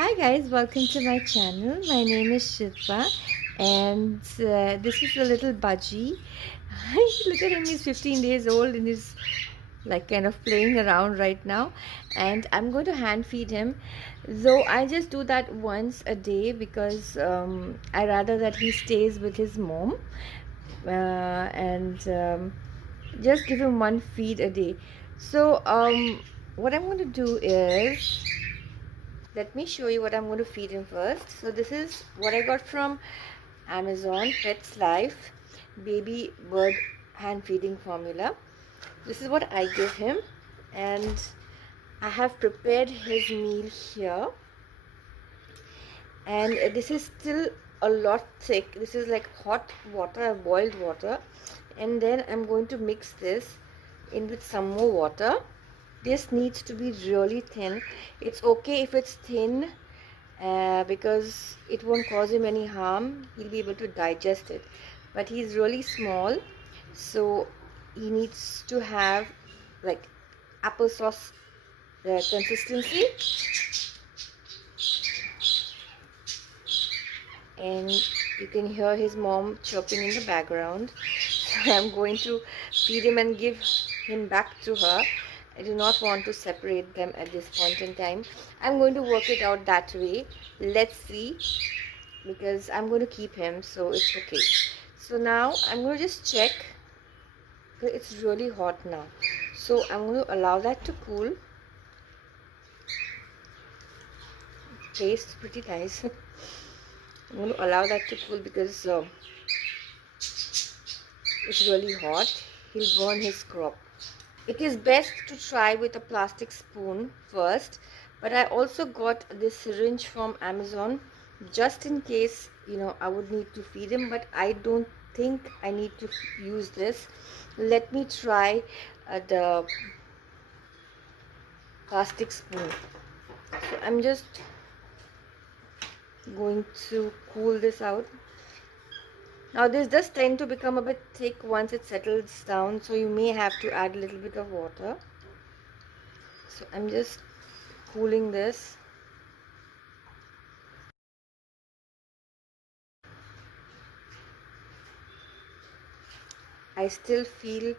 Hi guys, welcome to my channel. My name is Shilpa and this is the little Budgie. Look at him, he's 15 days old and he's like kind of playing around right now, and I'm going to hand feed him, though I just do that once a day because I rather that he stays with his mom and just give him one feed a day. So what I'm going to do is, let me show you what I'm going to feed him first. So this is what I got from Amazon, Pets Life baby bird hand feeding formula. This is what I give him, and I have prepared his meal here, and this is still a lot thick. This is like hot water, boiled water, and then I'm going to mix this in with some more water. This needs to be really thin. It's okay if it's thin because it won't cause him any harm. He'll be able to digest it, but he's really small, so he needs to have like applesauce consistency, and you can hear his mom chirping in the background. So I'm going to feed him and give him back to her. I do not want to separate them at this point in time. I'm going to work it out that way. Let's see, because I'm going to keep him, so it's okay. So now I'm going to just check. It's really hot now, so I'm going to allow that to cool. Tastes pretty nice. I'm going to allow that to cool because it's really hot. He'll burn his crop. It is best to try with a plastic spoon first, but I also got this syringe from Amazon just in case, I would need to feed him, but I don't think I need to use this. Let me try the plastic spoon. So I'm just going to cool this out. Now this does tend to become a bit thick once it settles down, so you may have to add a little bit of water. So I'm just cooling this. I still feel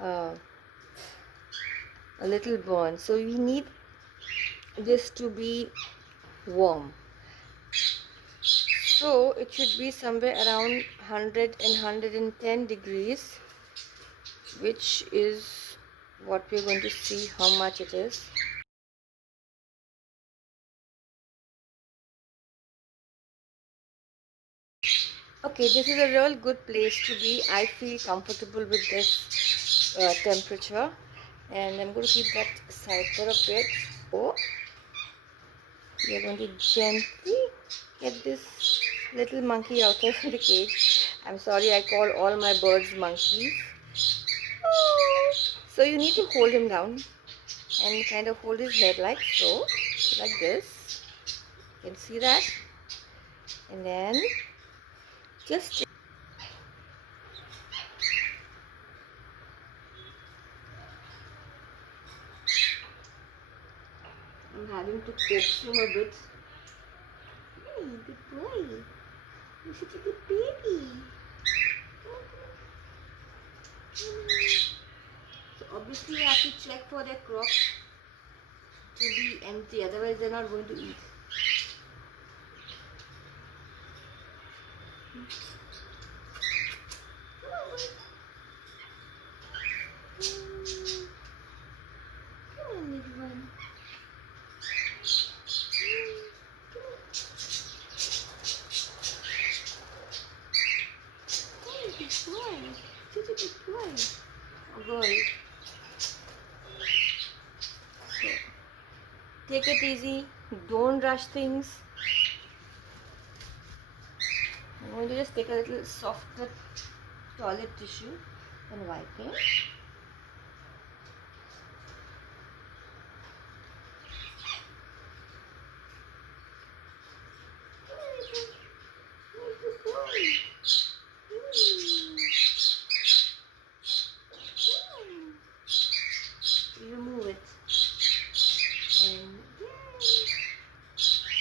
uh, a little burn, so we need this to be warm. So it should be somewhere around 100 and 110 degrees, which is what we're going to see how much it is. Okay, this is a real good place to be. I feel comfortable with this temperature, and I'm going to keep that aside for a bit. So we are going to gently get this little monkey out of the cage. I'm sorry, I call all my birds monkeys. So you need to hold him down and kind of hold his head like so, like this. You can see that, and then just I'm having to coax him a bit. Hey, good boy. You're such a good baby. So obviously you have to check for their crop to be empty, otherwise they're not going to eat. Come on, little one. Oh, good boy. Such a good boy. Oh, girl. So, take it easy. Don't rush things. I'm going to just take a little softer toilet tissue and wipe it. Remove it, and yay.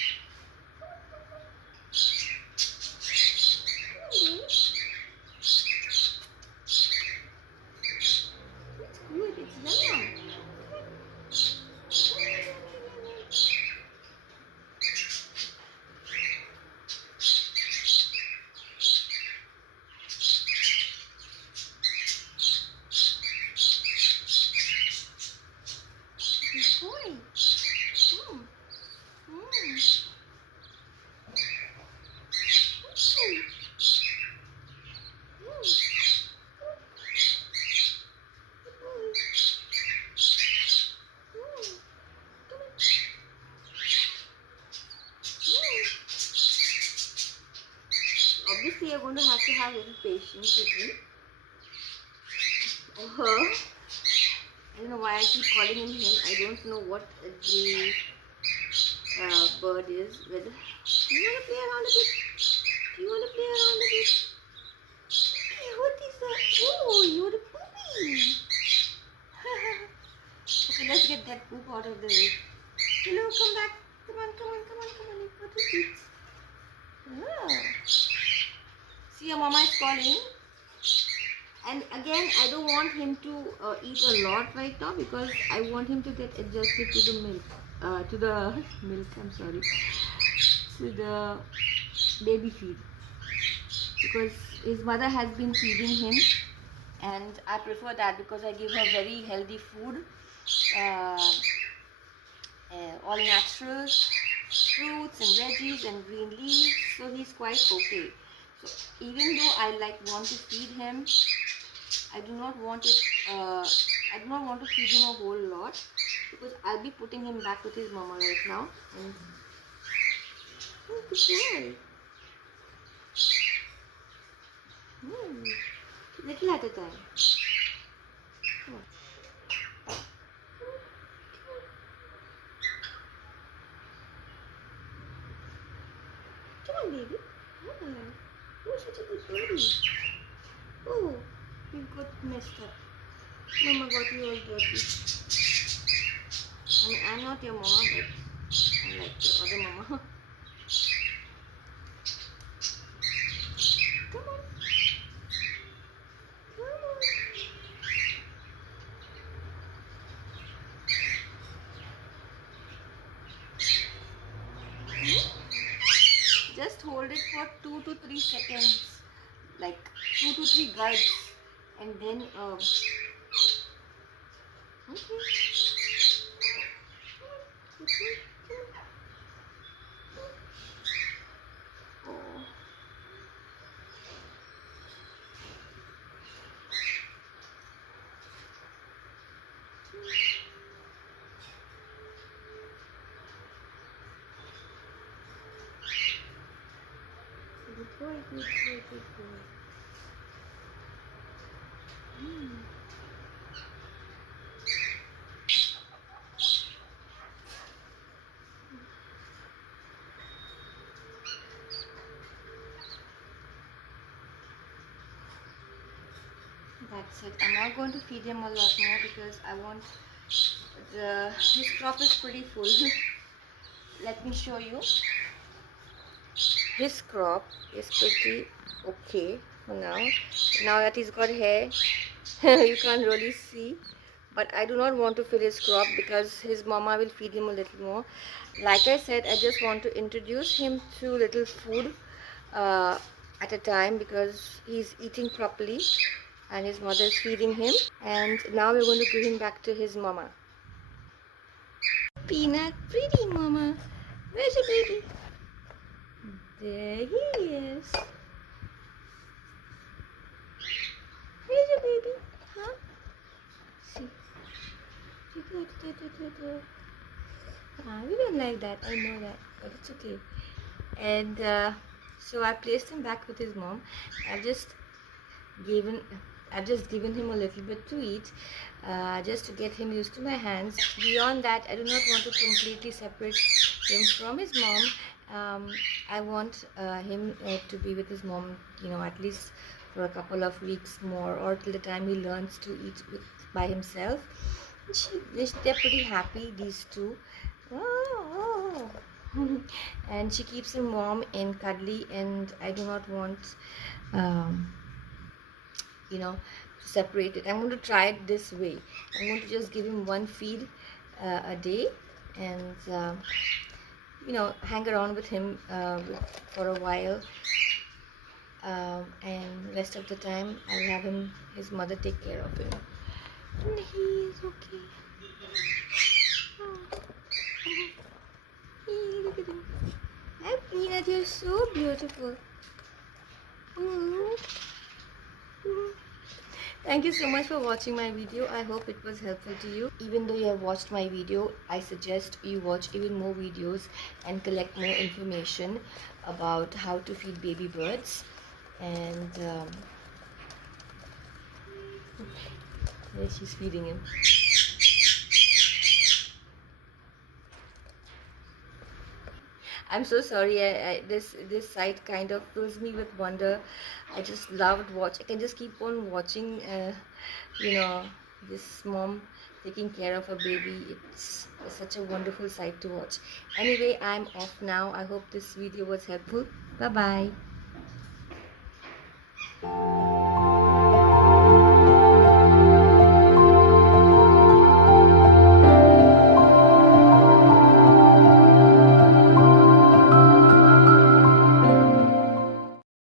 you're going to have a little patience with me. Or her. I don't know why I keep calling him him. I don't know what the bird is. Whether do you want to play around a bit? Do you want to play around a bit? Hey, what is that? Oh, you're the poopy. Okay, let's get that poop out of the way. Hello, come back. Come on, come on, come on, come on. You've got to eat. Ah. See, your mama is calling. And again, I don't want him to eat a lot right now because I want him to get adjusted to the milk, to the milk, I'm sorry, to the baby feed, because his mother has been feeding him, and I prefer that because I give her very healthy food, uh, all natural fruits and veggies and green leaves, so he's quite okay. So even though I want to feed him, I do not want it. I do not want to feed him a whole lot because I'll be putting him back with his mama right now. And oh, good boy. Little at a time. Come on. Come on, baby. You're such a good baby. Oh, you got messed up. Mama got you all dirty. I mean, I'm not your mama, but I'm like your other mama. Come on. Come on. Just hold it for 2 to 3 seconds, like 2 to 3 gulps, and then okay. Oh. Good boy, good boy, good boy. That's it. I'm not going to feed him a lot more because I want his crop is pretty full. Let me show you. His crop is pretty okay for now. Now that he's got hair, you can't really see. But I do not want to fill his crop because his mama will feed him a little more. Like I said, I just want to introduce him to little food at a time because he's eating properly and his mother is feeding him. And now we're going to give him back to his mama. Peanut, pretty mama. Where's your baby? There he is. Where's your baby? Huh? See. We don't like that. I know that, but it's okay. And so I placed him back with his mom. I've just given him a little bit to eat, just to get him used to my hands. Beyond that, I do not want to completely separate him from his mom. I want him to be with his mom, at least for a couple of weeks more, or till the time he learns to eat by himself. They're pretty happy, these two. Oh. And she keeps him warm and cuddly, and I do not want to separate it. I'm going to try it this way. I'm going to just give him one feed a day, and hang around with him for a while, and rest of the time I'll have his mother take care of him. And he is okay. Hey, look at him. Hi Peanut, you're so beautiful. Thank you so much for watching my video. I hope it was helpful to you. Even though you have watched my video, I suggest you watch even more videos and collect more information about how to feed baby birds. And yeah, she's feeding him. I'm so sorry. This site kind of fills me with wonder. I just loved watch. I can just keep on watching. You know, this mom taking care of a baby. It's such a wonderful sight to watch. Anyway, I'm off now. I hope this video was helpful. Bye bye.